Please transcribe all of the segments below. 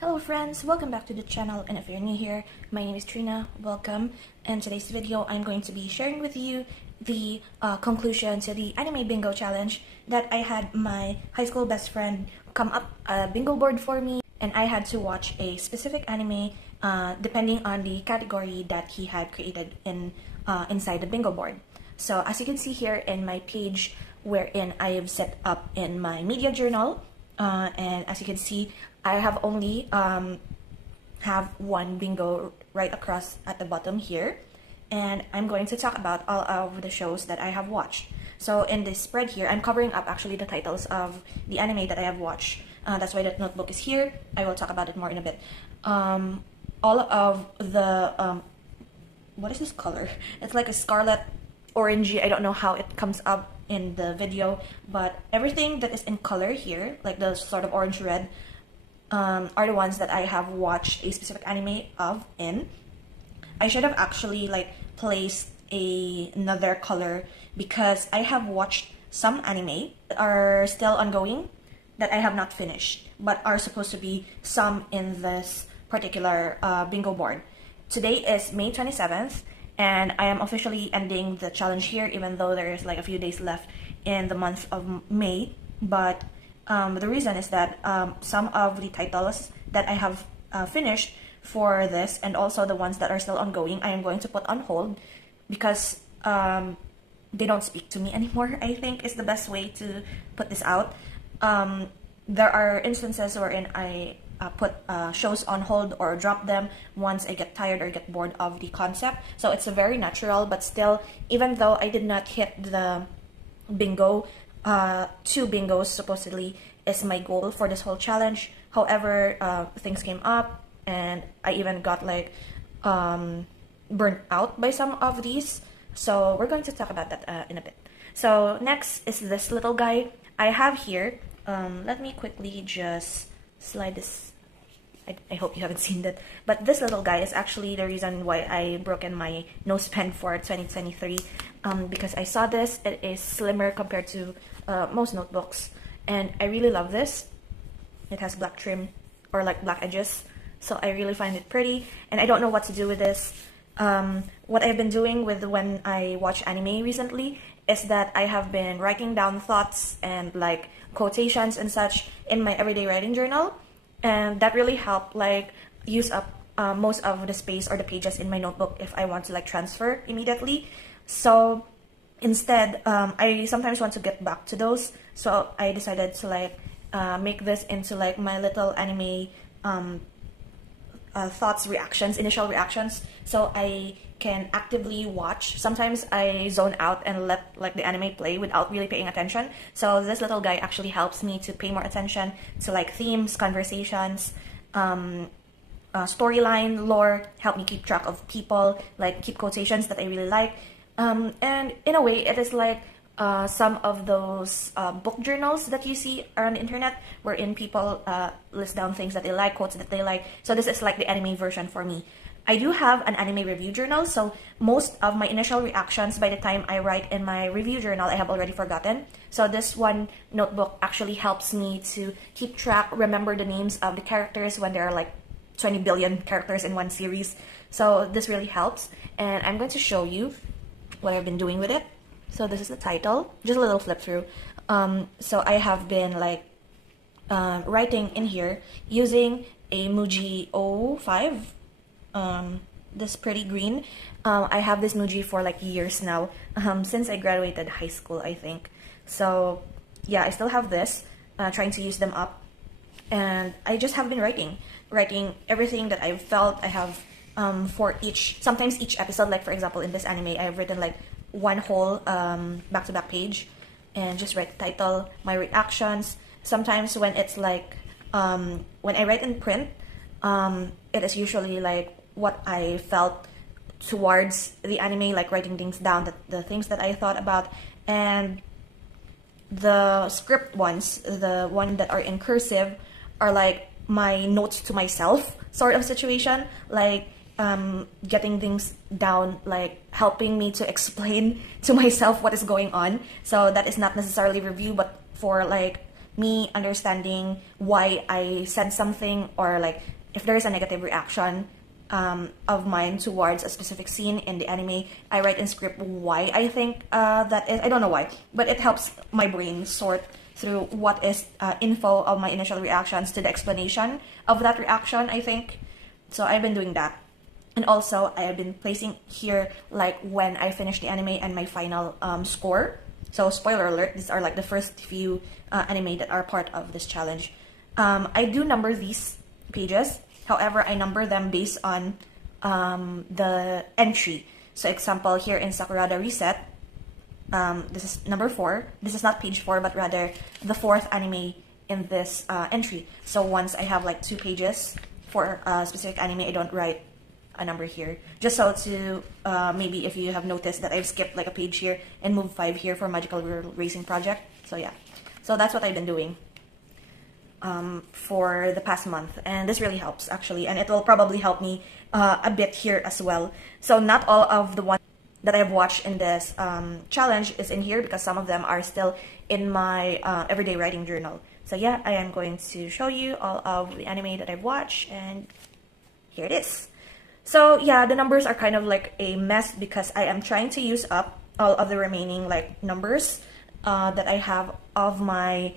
Hello friends, welcome back to the channel, and if you're new here, my name is Trina, welcome. In today's video, I'm going to be sharing with you the conclusion to the anime bingo challenge that I had my high school best friend come up a bingo board for me, and I had to watch a specific anime depending on the category that he had created inside the bingo board. So as you can see here in my page wherein I have set up in my media journal, and as you can see, I have only have one bingo right across at the bottom here, and I'm going to talk about all of the shows that I have watched. So in this spread here, I'm covering up actually the titles of the anime that I have watched. That's why that notebook is here. I will talk about it more in a bit. All of the what is this color? It's like a scarlet orangey. I don't know how it comes up in the video, but everything that is in color here, like the sort of orange red, are the ones that I have watched a specific anime of in. I should have actually like placed another color because I have watched some anime that are still ongoing that I have not finished, but are supposed to be some in this particular bingo board. Today is May 27th, and I am officially ending the challenge here, even though there is like a few days left in the month of May. But the reason is that some of the titles that I have finished for this, and also the ones that are still ongoing, I am going to put on hold because they don't speak to me anymore, I think is the best way to put this out. There are instances wherein I put shows on hold or drop them once I get tired or get bored of the concept. So it's a very natural, but still, even though I did not hit the bingo, 2 bingos supposedly is my goal for this whole challenge. However, things came up and I even got like burnt out by some of these. So we're going to talk about that in a bit. So next is this little guy I have here. Let me quickly just slide this. I hope you haven't seen that, but this little guy is actually the reason why I broken my nose pen for 2023, because I saw this. It is slimmer compared to most notebooks, and I really love this. It has black trim or like black edges, so I really find it pretty, and I don't know what to do with this. What I've been doing with when I watch anime recently is that I have been writing down thoughts and like quotations and such in my everyday writing journal, and that really helped like use up most of the space or the pages in my notebook if I want to like transfer immediately. So instead, I sometimes want to get back to those, so I decided to like make this into like my little anime thoughts, reactions, initial reactions, so I can actively watch. Sometimes I zone out and let like the anime play without really paying attention, so this little guy actually helps me to pay more attention to like themes, conversations, storyline, lore, help me keep track of people, like keep quotations that I really like, and in a way it is like some of those book journals that you see around the internet wherein people list down things that they like, quotes that they like. So this is like the anime version for me. I do have an anime review journal, so most of my initial reactions by the time I write in my review journal I have already forgotten. So this one notebook actually helps me to keep track, remember the names of the characters when there are like 20 billion characters in one series. So this really helps, and I'm going to show you what I've been doing with it. So this is the title, just a little flip through. So I have been like writing in here using a Muji 05, this pretty green. I have this Muji for like years now, since I graduated high school, I think. So yeah, I still have this, trying to use them up, and I just have been writing everything that I've felt. I have for sometimes each episode, like for example in this anime, I've written like one whole back-to-back page and just write the title, my reactions. Sometimes when it's like when I write in print, it is usually like what I felt towards the anime, like writing things down, the things that I thought about. And the script ones, the one that are in cursive, are like my notes to myself sort of situation, like getting things down, like helping me to explain to myself what is going on. So that is not necessarily review, but for like me understanding why I said something, or like if there is a negative reaction of mine towards a specific scene in the anime, I write in script why I think that is. I don't know why, but it helps my brain sort through what is info of my initial reactions to the explanation of that reaction, I think. So I've been doing that. And also, I have been placing here like when I finish the anime and my final score. So spoiler alert, these are like the first few anime that are part of this challenge. I do number these pages. However, I number them based on the entry. So example, here in Sakurada Reset, this is number 4. This is not page 4, but rather the 4th anime in this entry. So once I have like 2 pages for a specific anime, I don't write a number here. Just so to, maybe if you have noticed that I've skipped like a page here and moved 5 here for Magical Racing Project. So yeah, so that's what I've been doing for the past month, and this really helps actually, and it will probably help me a bit here as well. So not all of the ones that I've watched in this challenge is in here, because some of them are still in my everyday writing journal. So yeah, I am going to show you all of the anime that I've watched, and here it is. So yeah, the numbers are kind of like a mess because I am trying to use up all of the remaining like numbers that I have of my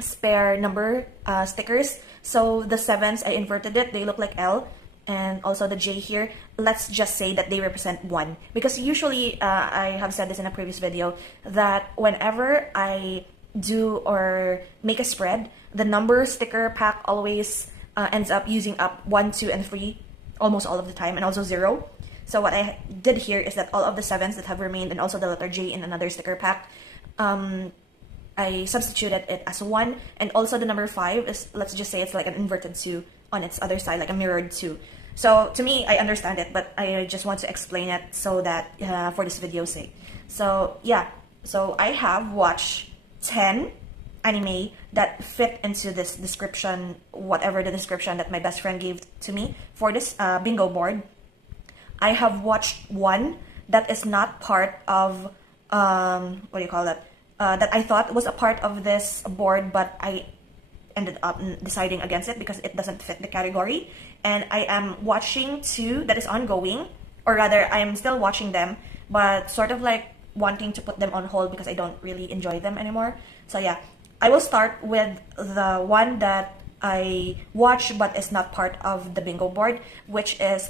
spare number stickers. So the 7s, I inverted it, they look like L, and also the J here, let's just say that they represent 1, because usually I have said this in a previous video that whenever I do or make a spread, the number sticker pack always ends up using up 1, 2, and 3 almost all of the time, and also 0. So what I did here is that all of the 7s that have remained, and also the letter J in another sticker pack, I substituted it as 1, and also the number 5 is, let's just say it's like an inverted 2 on its other side, like a mirrored 2. So to me, I understand it, but I just want to explain it so that for this video's sake. So yeah, so I have watched 10 anime that fit into this description, whatever the description that my best friend gave to me for this bingo board. I have watched 1 that is not part of, what do you call that? That I thought was a part of this board, but I ended up deciding against it because it doesn't fit the category. And I am watching 2 that is ongoing, or rather I am still watching them, but sort of like wanting to put them on hold because I don't really enjoy them anymore. So yeah, I will start with the one that I watched but is not part of the bingo board, which is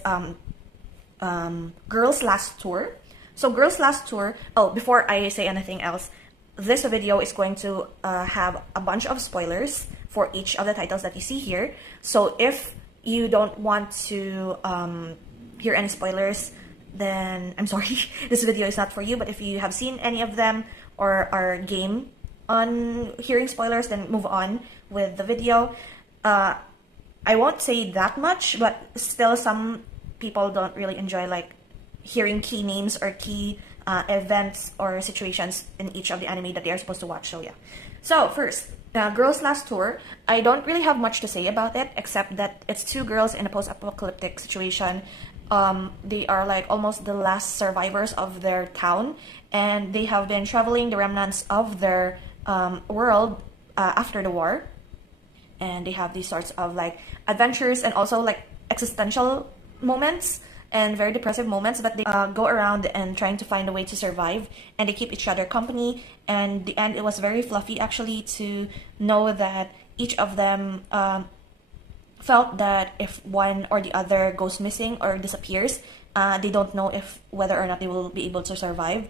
Girls Last Tour. So Girls Last Tour, oh, before I say anything else, this video is going to have a bunch of spoilers for each of the titles that you see here. So if you don't want to hear any spoilers, then I'm sorry, this video is not for you. But if you have seen any of them or are game on hearing spoilers, then move on with the video. I won't say that much, but still some people don't really enjoy like hearing key names or key events or situations in each of the anime that they are supposed to watch. So yeah. So first, Girls Last Tour. I don't really have much to say about it except that it's 2 girls in a post-apocalyptic situation. They are like almost the last survivors of their town, and they have been traveling the remnants of their world after the war, and they have these sorts of like adventures and also like existential moments and very depressive moments, but they go around and trying to find a way to survive, and they keep each other company. And the end, it was very fluffy actually to know that each of them felt that if one or the other goes missing or disappears, they don't know if whether or not they will be able to survive.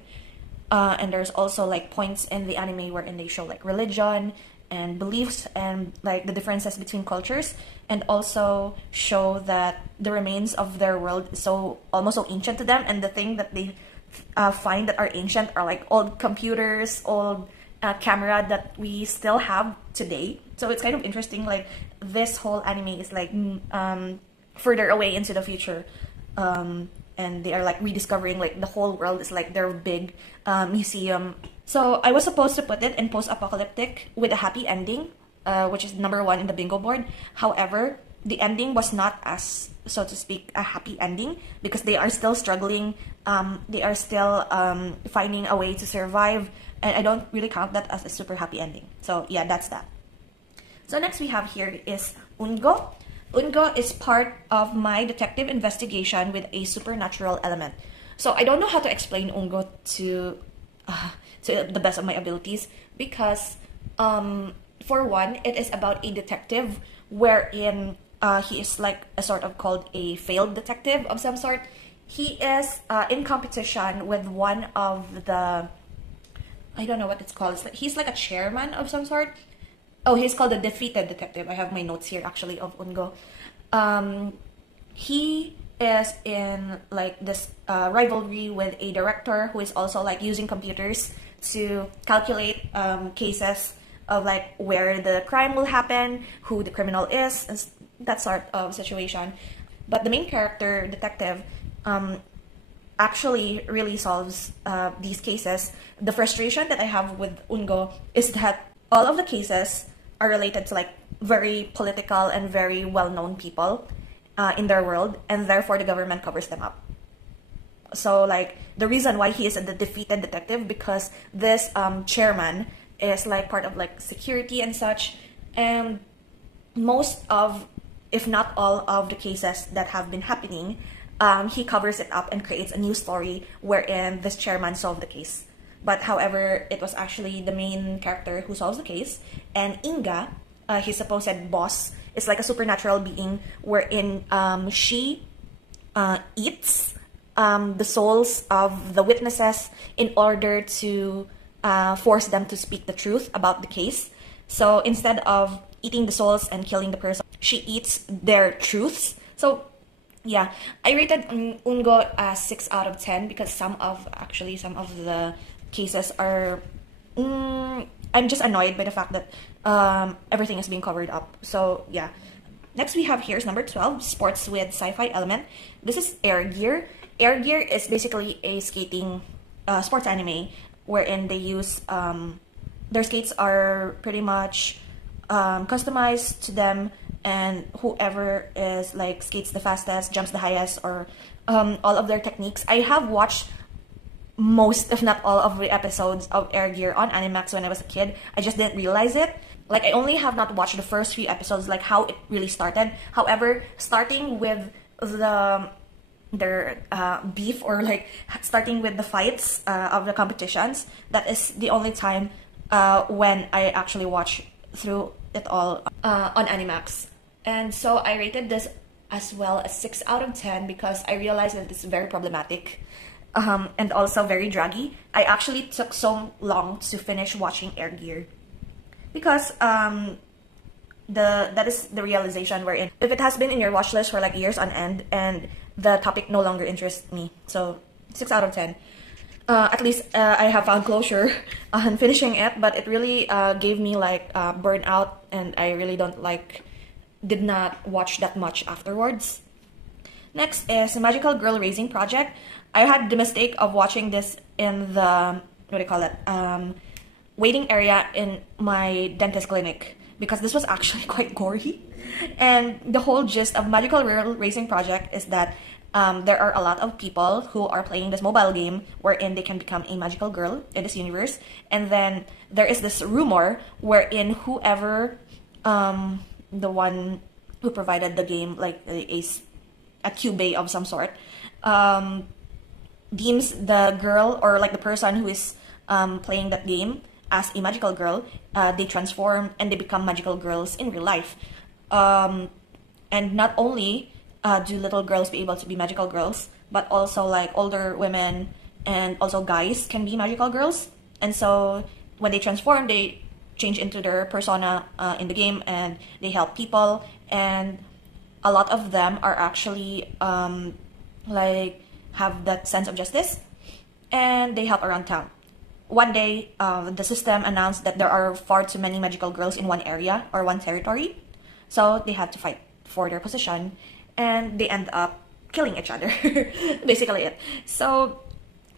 And there's also like points in the anime wherein they show like religion and beliefs and like the differences between cultures, and also show that the remains of their world is almost so ancient to them, and the thing that they find that are ancient are like old computers, old camera that we still have today. So it's kind of interesting, like this whole anime is like further away into the future, and they are like rediscovering like the whole world is like their big museum. So I was supposed to put it in post-apocalyptic with a happy ending, which is number 1 in the bingo board. However, the ending was not as, so to speak, a happy ending, because they are still struggling. They are still finding a way to survive. and I don't really count that as a super happy ending. So yeah, that's that. So next we have here is Ungo. Ungo is part of my detective investigation with a supernatural element. So I don't know how to explain Ungo to the best of my abilities, because for one, it is about a detective wherein he is like a sort of called a failed detective of some sort. He is in competition with one of the, I don't know what it's called. He's like a chairman of some sort. Oh, he's called the defeated detective. I have my notes here actually of Ungo. He is in like this rivalry with a director who is also like using computers to calculate cases of like where the crime will happen, who the criminal is, and that sort of situation. But the main character, detective, actually really solves these cases. The frustration that I have with Ungo is that all of the cases are related to like very political and very well-known people in their world, and therefore the government covers them up. So like the reason why he is the defeated detective, because this chairman is like part of like security and such, and most of, if not all of the cases that have been happening, he covers it up and creates a new story wherein this chairman solved the case. But however, it was actually the main character who solves the case, and Inga, his supposed boss, is like a supernatural being wherein she eats the souls of the witnesses in order to force them to speak the truth about the case. So instead of eating the souls and killing the person, she eats their truths. So yeah, I rated Ungo as 6 out of 10 because some of the cases are I'm just annoyed by the fact that everything is being covered up. So yeah. Next we have here is number 12, sports with sci-fi element. This is Air Gear. Air Gear is basically a skating sports anime wherein they use their skates are pretty much customized to them, and whoever is like skates the fastest, jumps the highest, or all of their techniques. I have watched most, if not all, of the episodes of Air Gear on Animax when I was a kid. I just didn't realize it. Like, I only have not watched the first few episodes, like how it really started. However, starting with their beef, or like starting with the fights of the competitions, that is the only time when I actually watch through it all on Animax. And so I rated this as well as 6 out of 10 because I realized that it's very problematic and also very draggy. I actually took so long to finish watching Air Gear because that is the realization wherein if it has been in your watch list for like years on end and the topic no longer interests me. So 6 out of 10. At least I have found closure on finishing it, but it really gave me like burnout, and I really did not watch that much afterwards. Next is Magical Girl Raising Project. I had the mistake of watching this in the, what do you call it, waiting area in my dentist clinic, because this was actually quite gory. And the whole gist of Magical Girl Raising Project is that there are a lot of people who are playing this mobile game wherein they can become a magical girl in this universe. And then there is this rumor wherein whoever, the one who provided the game, like a cube of some sort, deems the girl or like the person who is playing that game as a magical girl. They transform and they become magical girls in real life. And not only do little girls be able to be magical girls, but also like older women and also guys can be magical girls. And so when they transform, they change into their persona in the game, and they help people. And a lot of them are actually like have that sense of justice, and they help around town. One day, the system announced that there are far too many magical girls in one area or one territory, so they had to fight for their position, and they end up killing each other. Basically it. So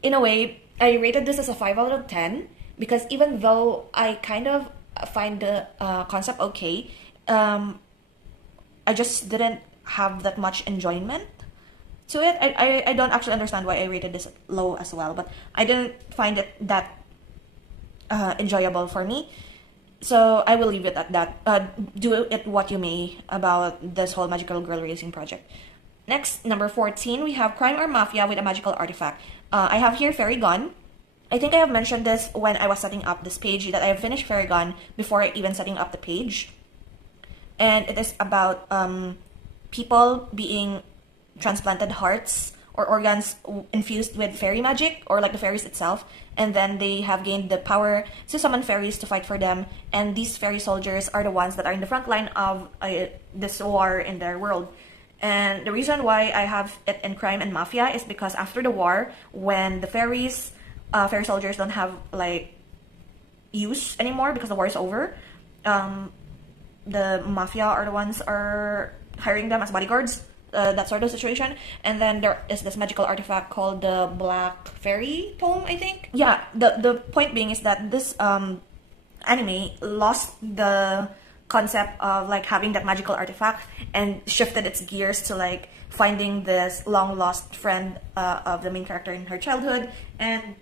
in a way, I rated this as a 5 out of 10 because even though I kind of find the concept okay, I just didn't have that much enjoyment to it. I don't actually understand why I rated this low as well, but I didn't find it that enjoyable for me. So I will leave it at that. Do it what you may about this whole magical girl racing project. Next, number 14, we have crime or mafia with a magical artifact. I have here Fairy Gun. I think I have mentioned this when I was setting up this page, that I have finished Fairy Gun before even setting up the page. And it is about people being transplanted hearts or organs infused with fairy magic, or like the fairies itself, and then they have gained the power to summon fairies to fight for them, and these fairy soldiers are the ones that are in the front line of this war in their world. And the reason why I have it in crime and mafia is because after the war, when the fairy soldiers don't have like use anymore because the war is over, the mafia are the ones are hiring them as bodyguards. That sort of situation. And then there is this magical artifact called the Black Fairy Tome, I think. Yeah, the point being is that this anime lost the concept of like having that magical artifact and shifted its gears to like finding this long lost friend of the main character in her childhood, and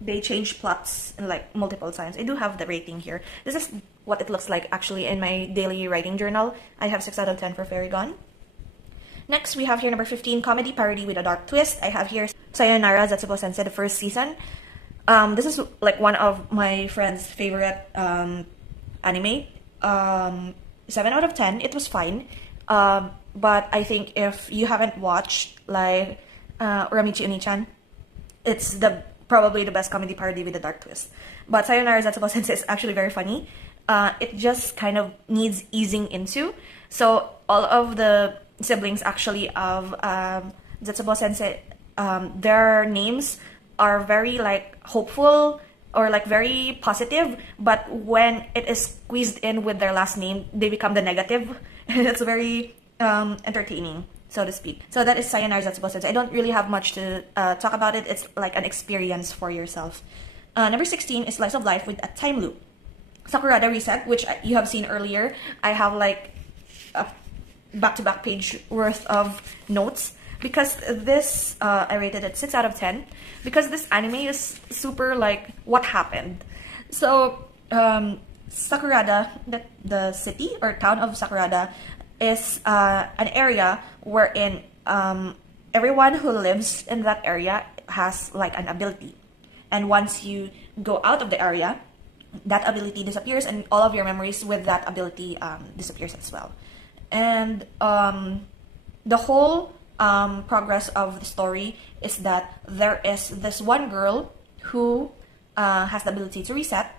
they changed plots in like multiple times. I do have the rating here. This is what it looks like actually in my daily writing journal. I have 6 out of 10 for Fairy Gun. Next, we have here number 15, comedy parody with a dark twist. I have here Sayonara Zetsubou Sensei, the first season. This is like one of my friend's favorite anime. 7 out of 10. It was fine. But I think if you haven't watched like Uramichi Uni-chan, it's probably the best comedy parody with a dark twist. But Sayonara Zetsubou Sensei is actually very funny. It just kind of needs easing into. So all of the siblings actually of Zetsubou Sensei, their names are very like hopeful or like very positive, but when it is squeezed in with their last name, they become the negative. And it's very entertaining, so to speak. So that is Sayonara Zetsubou Sensei. I don't really have much to talk about it. It's like an experience for yourself. Number 16 is Slice of Life with a time loop. Sakurada Reset, which you have seen earlier. I have like a back-to-back page worth of notes because this I rated it 6 out of 10 because this anime is super like what happened. So Sakurada, the city or town of Sakurada, is an area wherein everyone who lives in that area has like an ability, and once you go out of the area, that ability disappears and all of your memories with that ability disappears as well. And the whole progress of the story is that there is this one girl who has the ability to reset,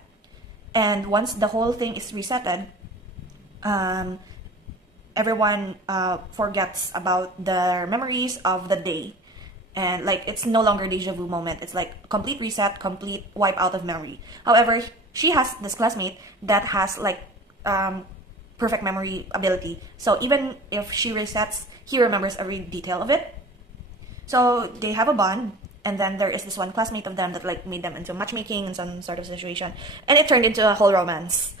and once the whole thing is resetted, everyone forgets about their memories of the day, and like it's no longer deja vu moment. It's like complete reset, complete wipe out of memory. However, she has this classmate that has like perfect memory ability. So even if she resets, he remembers every detail of it. So they have a bond, and then there is this one classmate of them that like made them into matchmaking and some sort of situation, and it turned into a whole romance.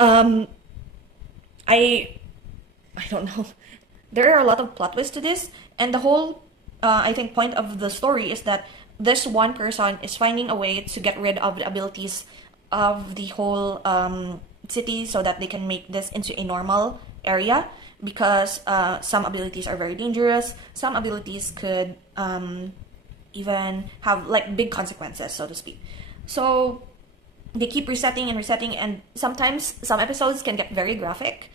I don't know. There are a lot of plot twists to this, and the whole I think point of the story is that this one person is finding a way to get rid of the abilities of the whole city so that they can make this into a normal area, because some abilities are very dangerous. Some abilities could even have like big consequences, so to speak. So they keep resetting and resetting, and sometimes some episodes can get very graphic,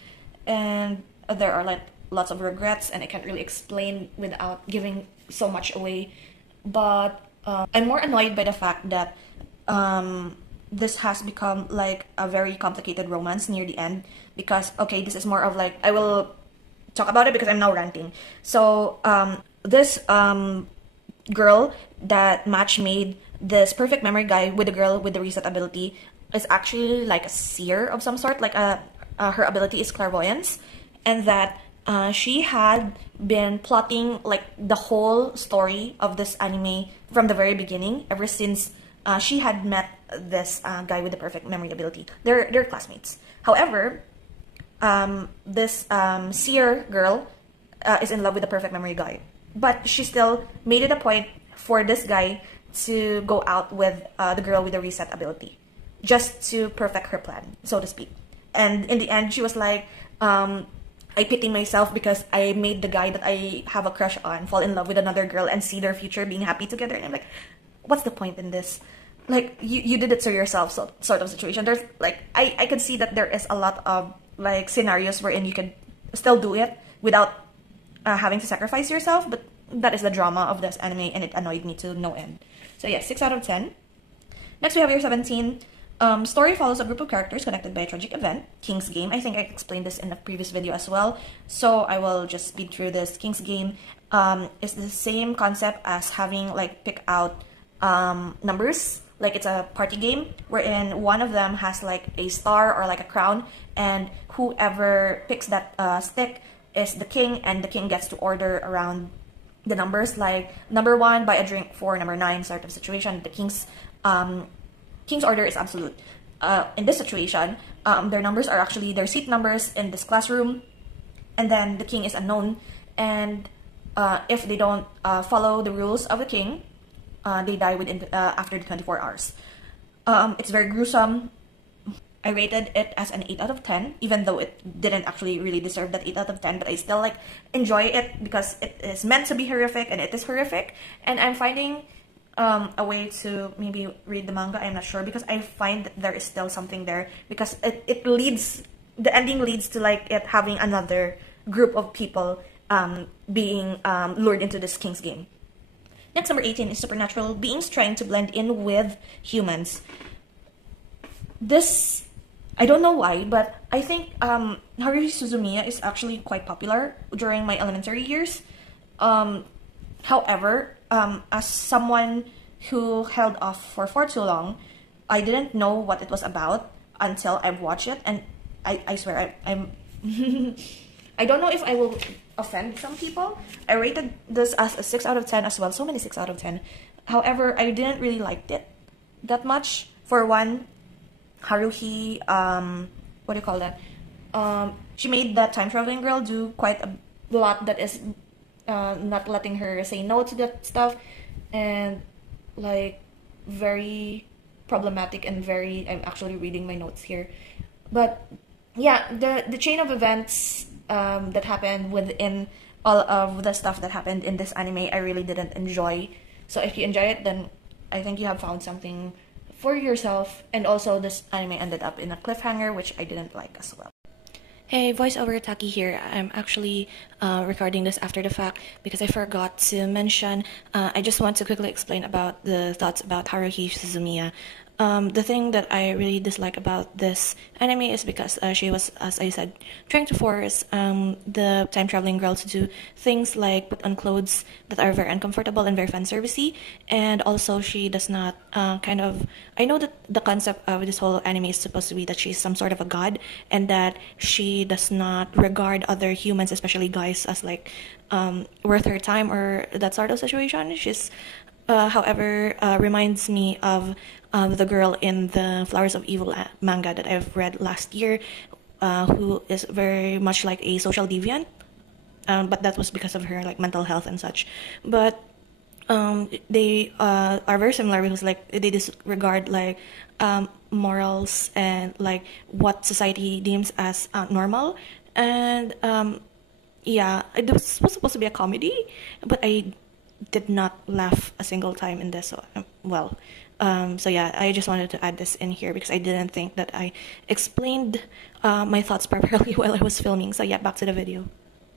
and there are like lots of regrets, and I can't really explain without giving so much away. But I'm more annoyed by the fact that this has become like a very complicated romance near the end, because okay, this is more of like, I will talk about it because I'm now ranting. So this girl that match made this perfect memory guy with the girl with the reset ability is actually like a seer of some sort. Like her ability is clairvoyance, and that she had been plotting like the whole story of this anime from the very beginning, ever since she had met this guy with the perfect memory ability. They're classmates. However, this seer girl is in love with the perfect memory guy, but she still made it a point for this guy to go out with the girl with the reset ability. just to perfect her plan, so to speak. And in the end, she was like, I pity myself because I made the guy that I have a crush on fall in love with another girl and see their future being happy together. And I'm like, what's the point in this? Like, you did it to yourself, so, sort of situation. There's like, I could see that there is a lot of like scenarios wherein you could still do it without having to sacrifice yourself, but that is the drama of this anime, and it annoyed me to no end. So yeah, 6 out of 10. Next we have year 17. Story follows a group of characters connected by a tragic event. King's Game. I think I explained this in a previous video as well, so I will just speed through this. King's Game is the same concept as having like pick out numbers. Like it's a party game wherein one of them has like a star or like a crown, and whoever picks that stick is the king, and the king gets to order around the numbers, like number 1, buy a drink for number 9 sort of situation. The king's order is absolute. In this situation, their numbers are actually their seat numbers in this classroom, and then the king is unknown, and if they don't follow the rules of the king, they die within after the 24 hours. It's very gruesome. I rated it as an 8 out of 10, even though it didn't actually really deserve that 8 out of 10, but I still like enjoy it because it is meant to be horrific, and it is horrific, and I'm finding a way to maybe read the manga. I'm not sure, because I find that there is still something there, because it leads, the ending leads to like it having another group of people being lured into this King's Game. Next, number 18 is supernatural beings trying to blend in with humans. This, I don't know why, but I think Haruhi Suzumiya is actually quite popular during my elementary years. However, as someone who held off for far too long, I didn't know what it was about until I've watched it, and I swear I'm I don't know if I will offend some people. I rated this as a 6 out of 10 as well, so many 6 out of 10. However, I didn't really like it that much. For one, Haruhi, what do you call that? She made that time traveling girl do quite a lot that is not letting her say no to that stuff, and like very problematic and very, I'm actually reading my notes here, but yeah, the chain of events that happened within all of the stuff that happened in this anime, I really didn't enjoy. So if you enjoy it, then I think you have found something for yourself. And also, this anime ended up in a cliffhanger, which I didn't like as well. Hey, voiceover Taki here. I'm actually recording this after the fact because I forgot to mention. I just want to quickly explain about the thoughts about Haruhi Suzumiya. The thing that I really dislike about this anime is because she was, as I said, trying to force the time-traveling girl to do things like put on clothes that are very uncomfortable and very fan-servicey, and also she does not I know that the concept of this whole anime is supposed to be that she's some sort of a god, and that she does not regard other humans, especially guys, as like worth her time or that sort of situation. She's however, reminds me of the girl in the Flowers of Evil manga that I've read last year, who is very much like a social deviant, but that was because of her like mental health and such. But they are very similar because like they disregard like morals and like what society deems as normal. And yeah, it was supposed to be a comedy, but I did not laugh a single time in this. So yeah, I just wanted to add this in here because I didn't think that I explained my thoughts properly while I was filming. So yeah, back to the video.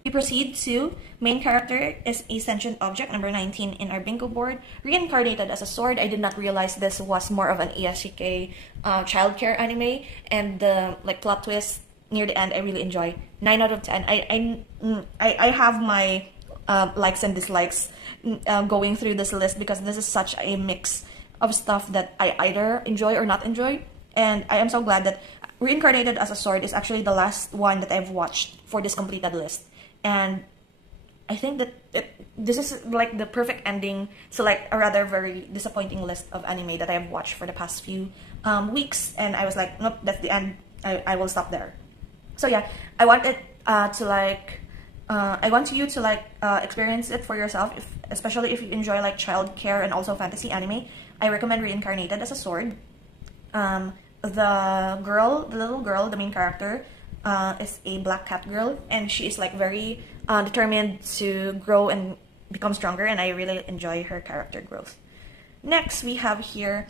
We proceed to main character is a sentient object, number 19 in our bingo board, reincarnated as a sword. I did not realize this was more of an ESCK childcare anime, and the like plot twist near the end I really enjoy. 9 out of 10. I have my likes and dislikes going through this list because this is such a mix of stuff that I either enjoy or not enjoy, and I am so glad that Reincarnated as a Sword is actually the last one that I've watched for this completed list. And I think that this is like the perfect ending to like a rather very disappointing list of anime that I've watched for the past few weeks, and I was like, nope, that's the end. I will stop there. So yeah, I want it to like I want you to like experience it for yourself, especially if you enjoy like childcare and also fantasy anime. I recommend Reincarnated as a Sword. the little girl, the main character, is a black cat girl, and she is like very determined to grow and become stronger, and I really enjoy her character growth. Next, we have here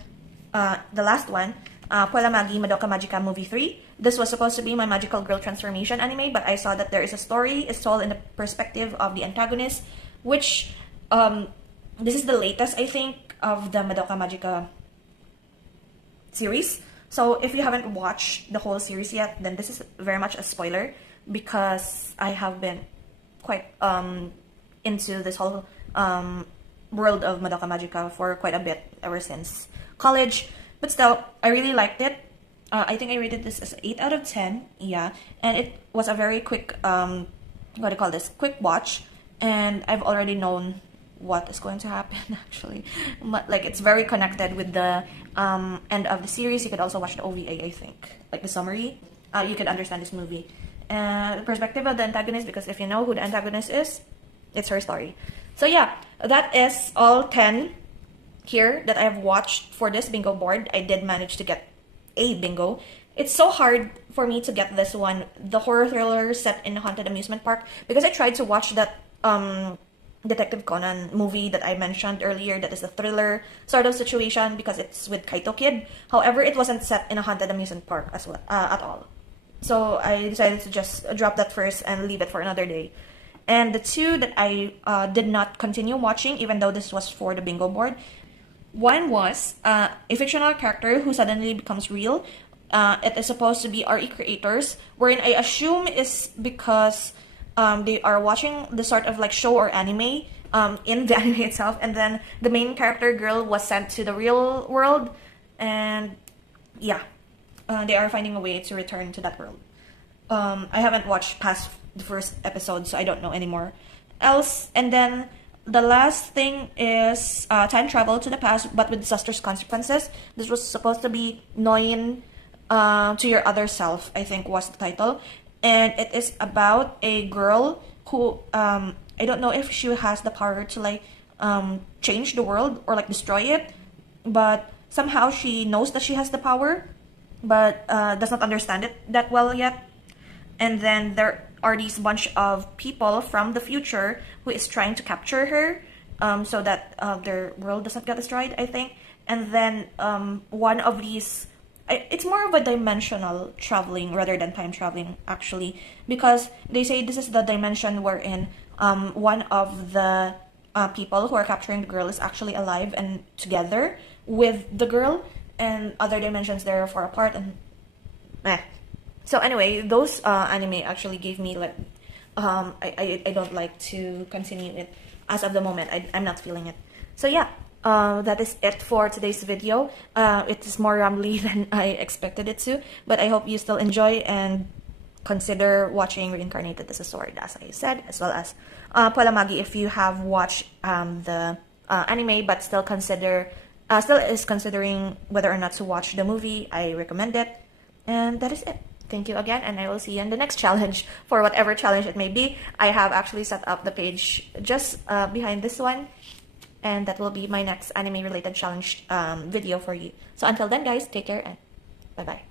the last one, Puella Magi Madoka Magica Movie 3. This was supposed to be my magical girl transformation anime, but I saw that there is a story. It's told in the perspective of the antagonist, which this is the latest, I think, of the Madoka Magica series. So if you haven't watched the whole series yet, then this is very much a spoiler, because I have been quite into this whole world of Madoka Magica for quite a bit ever since college. But still, I really liked it. I think I rated this as 8 out of 10. Yeah, and it was a very quick, what do you call this? Quick watch, and I've already known what is going to happen actually. But like, it's very connected with the end of the series. You could also watch the OVA, I think, like the summary. You could understand this movie. The perspective of the antagonist, because if you know who the antagonist is, it's her story. So yeah, that is all 10 here that I have watched for this bingo board. I did manage to get a bingo. It's so hard for me to get this one, the horror thriller set in a haunted amusement park, because I tried to watch that Detective Conan movie that I mentioned earlier, that is a thriller sort of situation because it's with Kaito Kid. However, it wasn't set in a haunted amusement park as well, at all. So I decided to just drop that first and leave it for another day. And the two that I did not continue watching, even though this was for the bingo board, one was a fictional character who suddenly becomes real. It is supposed to be RE creators, wherein I assume is because they are watching the sort of like show or anime in the anime itself, and then the main character girl was sent to the real world, and yeah, they are finding a way to return to that world. I haven't watched past the first episode, so I don't know anymore else. And then the last thing is time travel to the past, but with disastrous consequences. This was supposed to be Noin to Your Other Self, I think was the title. And it is about a girl who, I don't know if she has the power to like change the world or like destroy it, but somehow she knows that she has the power, but does not understand it that well yet. And then there are these bunch of people from the future who is trying to capture her so that their world doesn't get destroyed, I think. And then one of these, it's more of a dimensional traveling rather than time traveling, actually, because they say this is the dimension wherein one of the people who are capturing the girl is actually alive and together with the girl, and other dimensions they're far apart, and So anyway, those anime actually gave me like, I don't like to continue it as of the moment. I'm not feeling it. So yeah, that is it for today's video. It is more rambly than I expected it to, but I hope you still enjoy and consider watching Reincarnated as a Sword, as I said, as well as Puella Magi if you have watched the anime but still is considering whether or not to watch the movie. I recommend it. And that is it. Thank you again, and I will see you in the next challenge, for whatever challenge it may be. I have actually set up the page just behind this one, and that will be my next anime related challenge video for you. So until then guys, take care and bye bye.